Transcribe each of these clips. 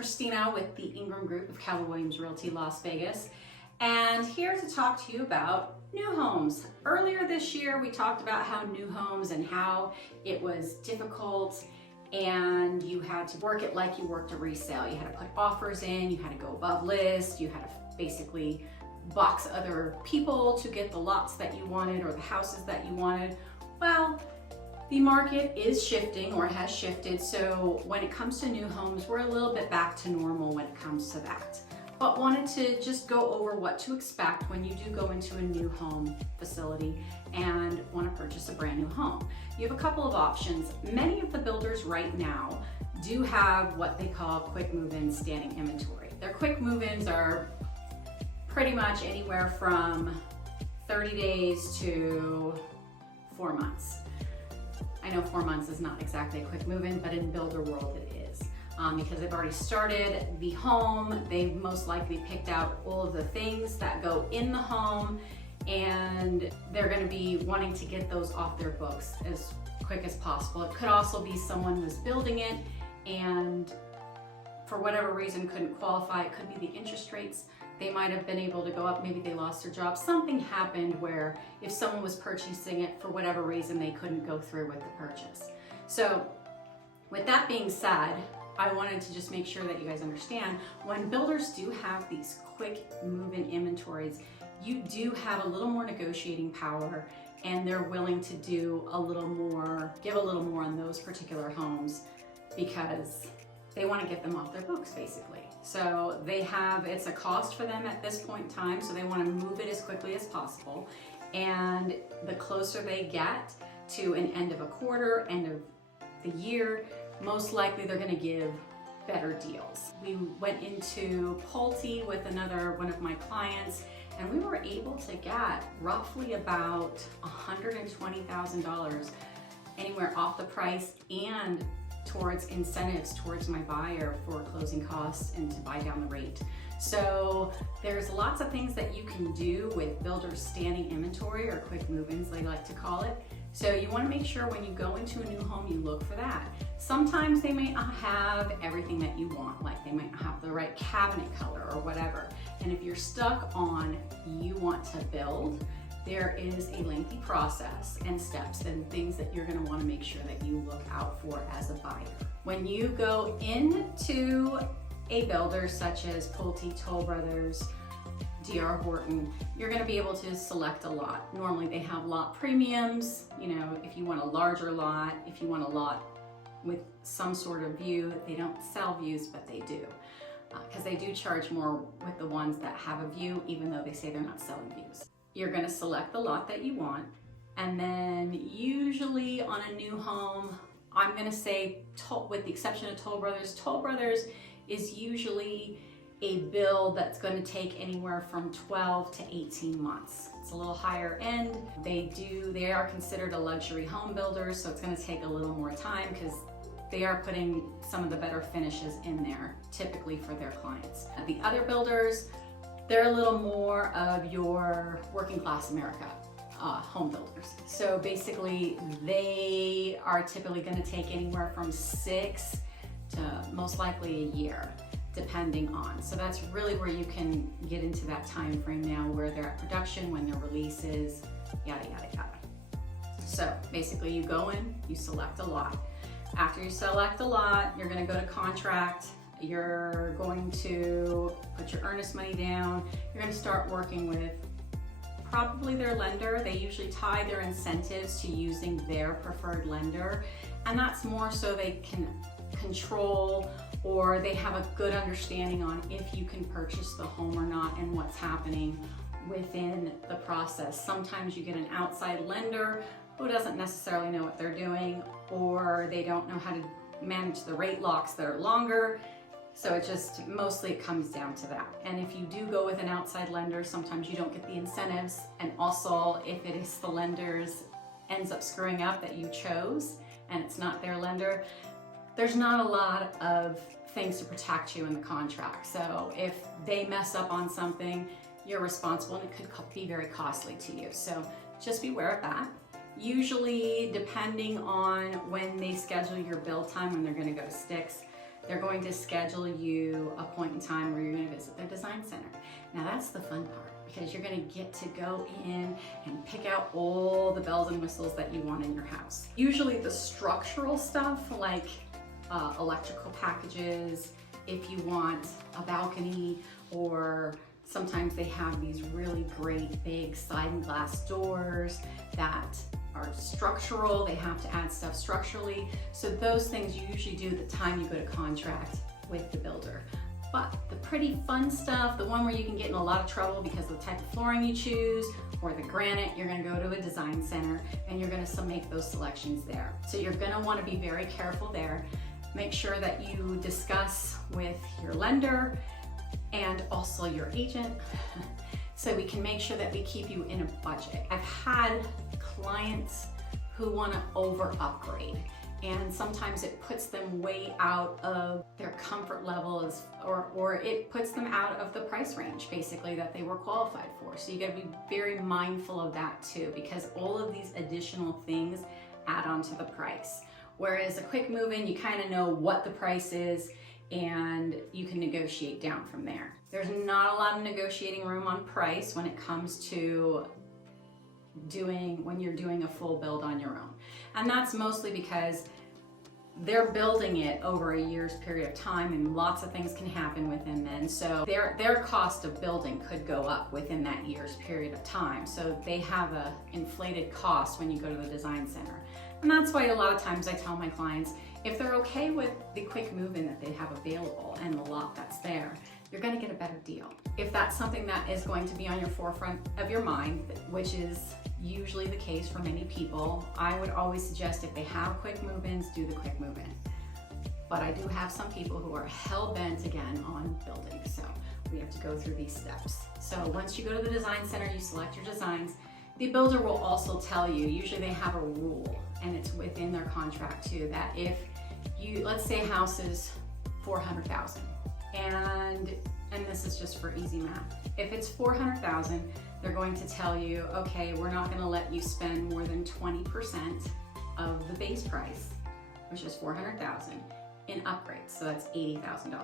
Cristina with the Ingram Group of Keller Realty Las Vegas, and here to talk to you about new homes. Earlier this year we talked about how new homes and how it was difficult and you had to work it like you worked a resale. You had to put offers in, you had to go above list, you had to basically box other people to get the lots that you wanted or the houses that you wanted. Well, the market is shifting or has shifted, so when it comes to new homes, we're a little bit back to normal when it comes to that. But wanted to just go over what to expect when you do go into a new home facility and want to purchase a brand new home. You have a couple of options. Many of the builders right now do have what they call quick move-in standing inventory. Their quick move-ins are pretty much anywhere from 30 days to 4 months. I know 4 months is not exactly a quick move-in, but in builder world it is. Because they've already started the home, they've most likely picked out all of the things that go in the home, and they're gonna be wanting to get those off their books as quick as possible. It could also be someone was building it and for whatever reason couldn't qualify. It could be the interest rates. They might have been able to go up, maybe they lost their job. Something happened where if someone was purchasing it for whatever reason, they couldn't go through with the purchase. So with that being said, I wanted to just make sure that you guys understand, when builders do have these quick move-in inventories, you do have a little more negotiating power and they're willing to do a little more, give a little more on those particular homes because they want to get them off their books basically. So they have, it's a cost for them at this point in time, so they want to move it as quickly as possible. And the closer they get to an end of a quarter, end of the year, most likely they're going to give better deals. We went into Pulte with another one of my clients, and we were able to get roughly about $120,000 anywhere off the price and towards incentives towards my buyer for closing costs and to buy down the rate. So there's lots of things that you can do with builders standing inventory or quick move-ins they like to call it. So you want to make sure when you go into a new home you look for that. Sometimes they may not have everything that you want, like they might not have the right cabinet color or whatever. And if you're stuck on you want to build, there is a lengthy process and steps and things that you're going to want to make sure that you look out for as a buyer. When you go into a builder such as Pulte, Toll Brothers, D.R. Horton, you're going to be able to select a lot. Normally they have lot premiums, you know, if you want a larger lot, if you want a lot with some sort of view. They don't sell views, but they do. Because they do charge more with the ones that have a view, even though they say they're not selling views. You're going to select the lot that you want, and then usually on a new home, I'm going to say, with the exception of Toll Brothers is usually a build that's going to take anywhere from 12 to 18 months. It's a little higher end. They are considered a luxury home builder, so it's going to take a little more time because they are putting some of the better finishes in there, typically for their clients. The other builders, they're a little more of your working class America home builders. So basically they are typically going to take anywhere from 6 to most likely a year, depending on. So that's really where you can get into that time frame now where they're at production, when their release is, yada, yada, yada. So basically you go in, you select a lot. After you select a lot, you're going to go to contract. You're going to put your earnest money down. You're going to start working with probably their lender. They usually tie their incentives to using their preferred lender, and that's more so they can control, or they have a good understanding on if you can purchase the home or not and what's happening within the process. Sometimes you get an outside lender who doesn't necessarily know what they're doing, or they don't know how to manage the rate locks that are longer. So it just, mostly it comes down to that. And if you do go with an outside lender, sometimes you don't get the incentives. And also if it is the lender's ends up screwing up that you chose and it's not their lender, there's not a lot of things to protect you in the contract. So if they mess up on something, you're responsible and it could be very costly to you. So just beware of that. Usually, depending on when they schedule your build time, when they're gonna go to sticks, they're going to schedule you a point in time where you're going to visit their design center. Now that's the fun part, because you're going to get to go in and pick out all the bells and whistles that you want in your house. Usually the structural stuff like electrical packages, if you want a balcony, or sometimes they have these really great big sliding glass doors that are structural. They have to add stuff structurally. So those things you usually do the time you go to contract with the builder. But the pretty fun stuff, the one where you can get in a lot of trouble because of the type of flooring you choose or the granite, you're gonna go to a design center and you're gonna make those selections there. So you're gonna wanna be very careful there. Make sure that you discuss with your lender and also your agent so we can make sure that we keep you in a budget. I've had clients who wanna over upgrade, and sometimes it puts them way out of their comfort levels, or it puts them out of the price range basically that they were qualified for. So you gotta be very mindful of that too, because all of these additional things add on to the price. Whereas a quick move-in, you kind of know what the price is and you can negotiate down from there. There's not a lot of negotiating room on price when it comes to when you're doing a full build on your own. And that's mostly because they're building it over a year's period of time and lots of things can happen within then. So their cost of building could go up within that year's period of time. So they have a inflated cost when you go to the design center. And that's why a lot of times I tell my clients, if they're okay with the quick move-in that they have available and the lot that's there, you're gonna get a better deal. If that's something that is going to be on your forefront of your mind, which is usually the case for many people, I would always suggest if they have quick move-ins, do the quick move-in. But I do have some people who are hell-bent again on building, so we have to go through these steps. So once you go to the design center, you select your designs. The builder will also tell you, usually they have a rule, and it's within their contract too, that if you, let's say house is 400,000, and this is just for easy math. If it's 400,000, they're going to tell you, okay, we're not gonna let you spend more than 20% of the base price, which is 400,000, in upgrades, so that's $80,000.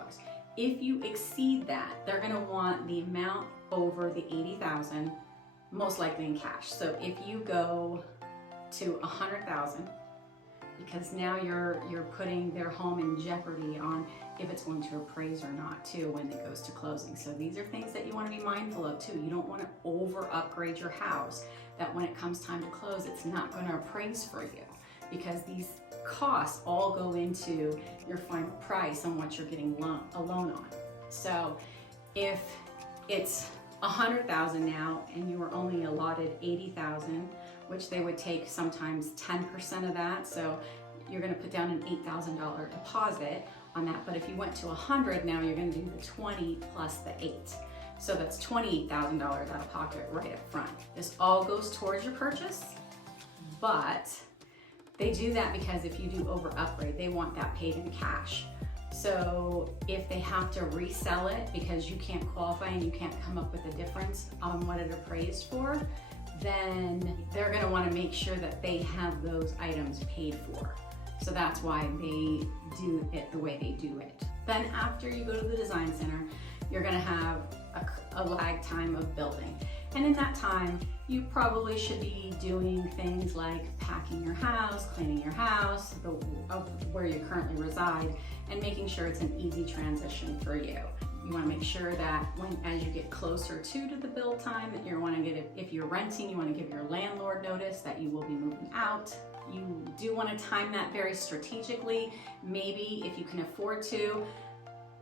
If you exceed that, they're gonna want the amount over the 80,000, most likely in cash. So if you go to 100,000, because now you're putting their home in jeopardy on if it's going to appraise or not too when it goes to closing. So these are things that you want to be mindful of too. You don't want to over upgrade your house that when it comes time to close, it's not going to appraise for you, because these costs all go into your final price on what you're getting a loan on. So if it's 100,000 now and you were only allotted 80,000, which they would take sometimes 10% of that, so you're going to put down an $8,000 deposit on that. But if you went to 100, now you're going to do the 20 plus the 8, so that's $28,000 out of pocket right up front. This all goes towards your purchase, but they do that because if you do over upgrade, they want that paid in cash. So if they have to resell it because you can't qualify and you can't come up with a difference on what it appraised for, then they're going to want to make sure that they have those items paid for. So that's why they do it the way they do it. Then after you go to the design center, you're going to have a lag time of building. And in that time, you probably should be doing things like packing your house, cleaning your house, where you currently reside, and making sure it's an easy transition for you. You want to make sure that as you get closer to the build time, that you want to get, if you're renting, you want to give your landlord notice that you will be moving out. You do want to time that very strategically. Maybe if you can afford to,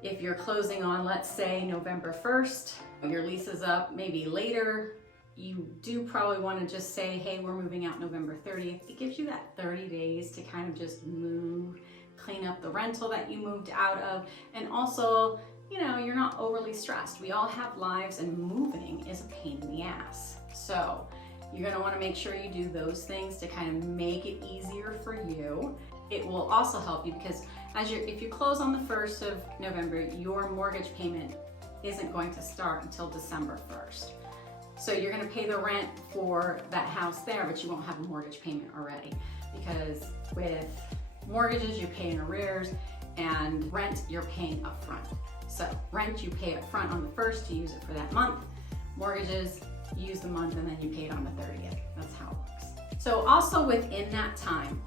if you're closing on, let's say November 1st, your lease is up maybe later, you do probably want to just say, hey, we're moving out November 30th. It gives you that 30 days to kind of just move, clean up the rental that you moved out of, and also, you know, you're not overly stressed. We all have lives and moving is a pain in the ass. So you're gonna wanna make sure you do those things to kind of make it easier for you. It will also help you because if you close on the 1st of November, your mortgage payment isn't going to start until December 1st. So you're gonna pay the rent for that house there, but you won't have a mortgage payment already, because with mortgages, you pay in arrears, and rent you're paying upfront. So rent you pay upfront on the 1st to use it for that month. Mortgages, you use the month and then you pay it on the 30th. That's how it works. So also within that time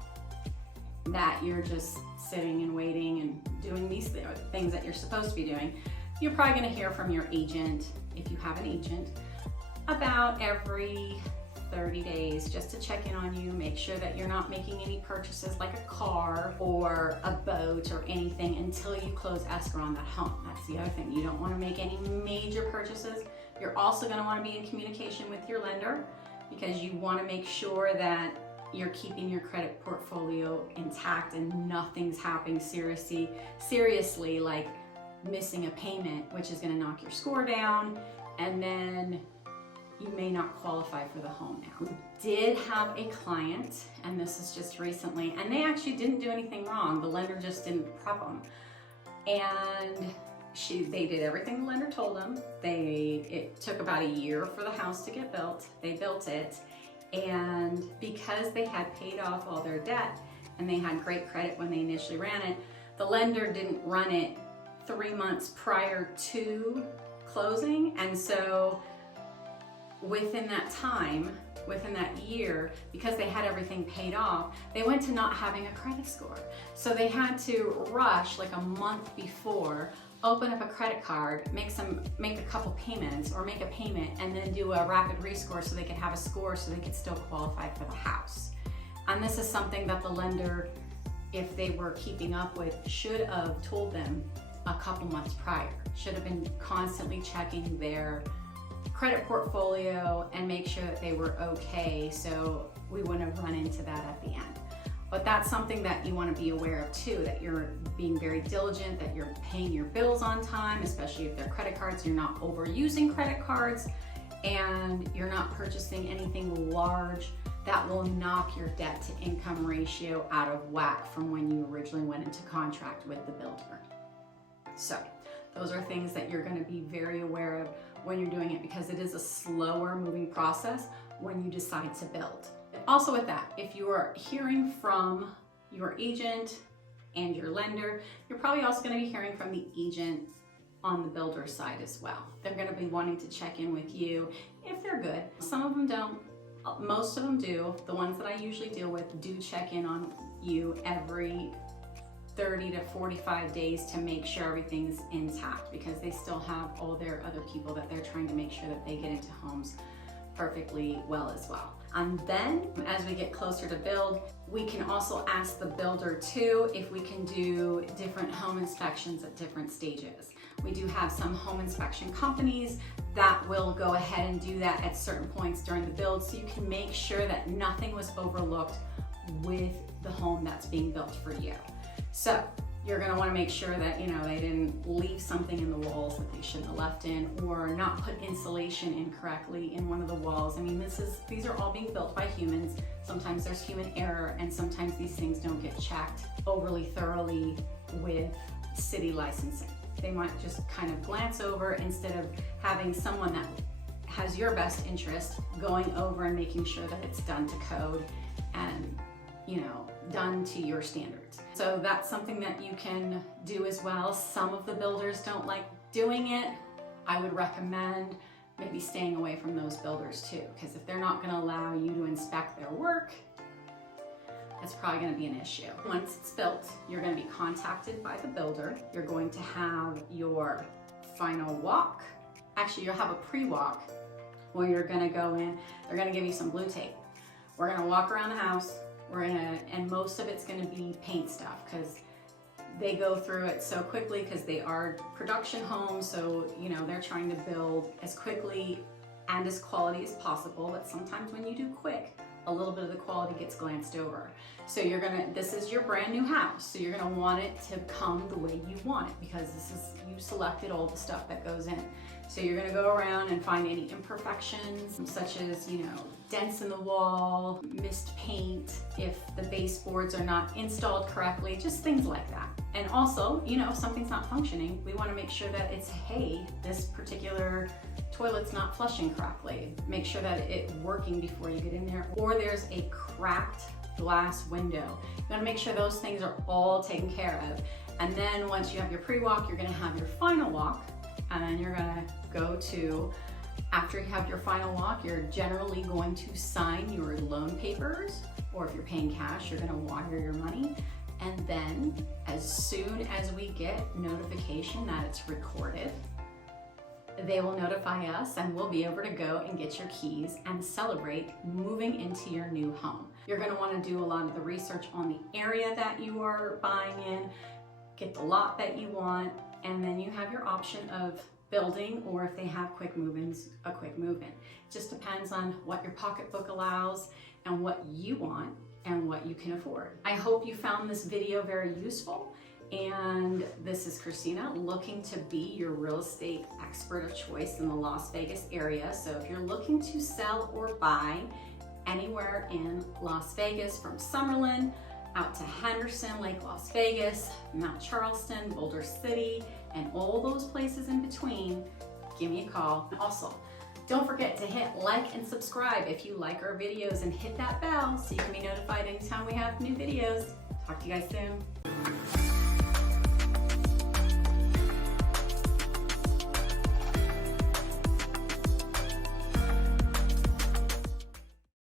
that you're just sitting and waiting and doing these things that you're supposed to be doing, you're probably going to hear from your agent, if you have an agent, about every 30 days just to check in on you, make sure that you're not making any purchases like a car or a boat or anything until you close escrow on that home. That's the other thing. You don't want to make any major purchases. You're also going to want to be in communication with your lender because you want to make sure that you're keeping your credit portfolio intact and nothing's happening seriously like missing a payment, which is going to knock your score down, and then you may not qualify for the home now. We did have a client, and this is just recently, and they actually didn't do anything wrong. The lender just didn't prep them. And they did everything the lender told them. It took about a year for the house to get built. They built it, and because they had paid off all their debt and they had great credit when they initially ran it, the lender didn't run it 3 months prior to closing, and so within that time, within that year, because they had everything paid off, they went to not having a credit score. So they had to rush like a month before, open up a credit card, make a couple payments or make a payment, and then do a rapid rescore so they could have a score so they could still qualify for the house. And this is something that the lender, if they were keeping up with, should have told them a couple months prior. Should have been constantly checking their credit portfolio and make sure that they were okay, so we wouldn't have run into that at the end. But that's something that you want to be aware of too, that you're being very diligent, that you're paying your bills on time, especially if they're credit cards, you're not overusing credit cards, and you're not purchasing anything large that will knock your debt to income ratio out of whack from when you originally went into contract with the builder. So those are things that you're going to be very aware of when you're doing it, because it is a slower moving process when you decide to build. Also with that, if you are hearing from your agent and your lender, you're probably also going to be hearing from the agent on the builder side as well. They're going to be wanting to check in with you if they're good. Some of them don't. Most of them do. The ones that I usually deal with do check in on you every 30 to 45 days to make sure everything's intact, because they still have all their other people that they're trying to make sure that they get into homes perfectly well as well. And then as we get closer to build, we can also ask the builder too if we can do different home inspections at different stages. We do have some home inspection companies that will go ahead and do that at certain points during the build, so you can make sure that nothing was overlooked with the home that's being built for you. So you're going to want to make sure that, they didn't leave something in the walls that they shouldn't have left in, or not put insulation incorrectly in one of the walls. I mean, these are all being built by humans. Sometimes there's human error, and sometimes these things don't get checked overly thoroughly with city licensing. They might just kind of glance over instead of having someone that has your best interest going over and making sure that it's done to code and, done to your standards. So that's something that you can do as well. Some of the builders don't like doing it. I would recommend maybe staying away from those builders too, because if they're not going to allow you to inspect their work, that's probably going to be an issue. Once it's built, you're going to be contacted by the builder. You're going to have your final walk. Actually, you'll have a pre-walk where you're going to go in. They're going to give you some blue tape. We're going to walk around the house. And most of it's going to be paint stuff, because they go through it so quickly, because they are production homes. So, they're trying to build as quickly and as quality as possible. But sometimes when you do quick, a little bit of the quality gets glanced over. So this is your brand new house. So you're going to want it to come the way you want it, because you selected all the stuff that goes in. So you're going to go around and find any imperfections, such as, dents in the wall, missed paint, if the baseboards are not installed correctly, just things like that. And also, if something's not functioning, we want to make sure that it's, hey, this particular toilet's not flushing correctly. Make sure that it's working before you get in there. Or there's a cracked glass window. You want to make sure those things are all taken care of. And then once you have your pre-walk, you're gonna have your final walk, and then you're gonna go to, after you have your final walk, you're generally going to sign your loan papers, or if you're paying cash, you're gonna wire your money. And then as soon as we get notification that it's recorded, they will notify us and we'll be able to go and get your keys and celebrate moving into your new home. You're gonna wanna do a lot of the research on the area that you are buying in, get the lot that you want, and then you have your option of building, or if they have quick move-ins, a quick move-in. It just depends on what your pocketbook allows and what you want and what you can afford. I hope you found this video very useful. And this is Cristina, looking to be your real estate expert of choice in the Las Vegas area. So if you're looking to sell or buy anywhere in Las Vegas, from Summerlin out to Henderson, Lake Las Vegas, Mount Charleston, Boulder City, and all those places in between, give me a call. Also, don't forget to hit like and subscribe if you like our videos, and hit that bell so you can be notified anytime we have new videos. Talk to you guys soon.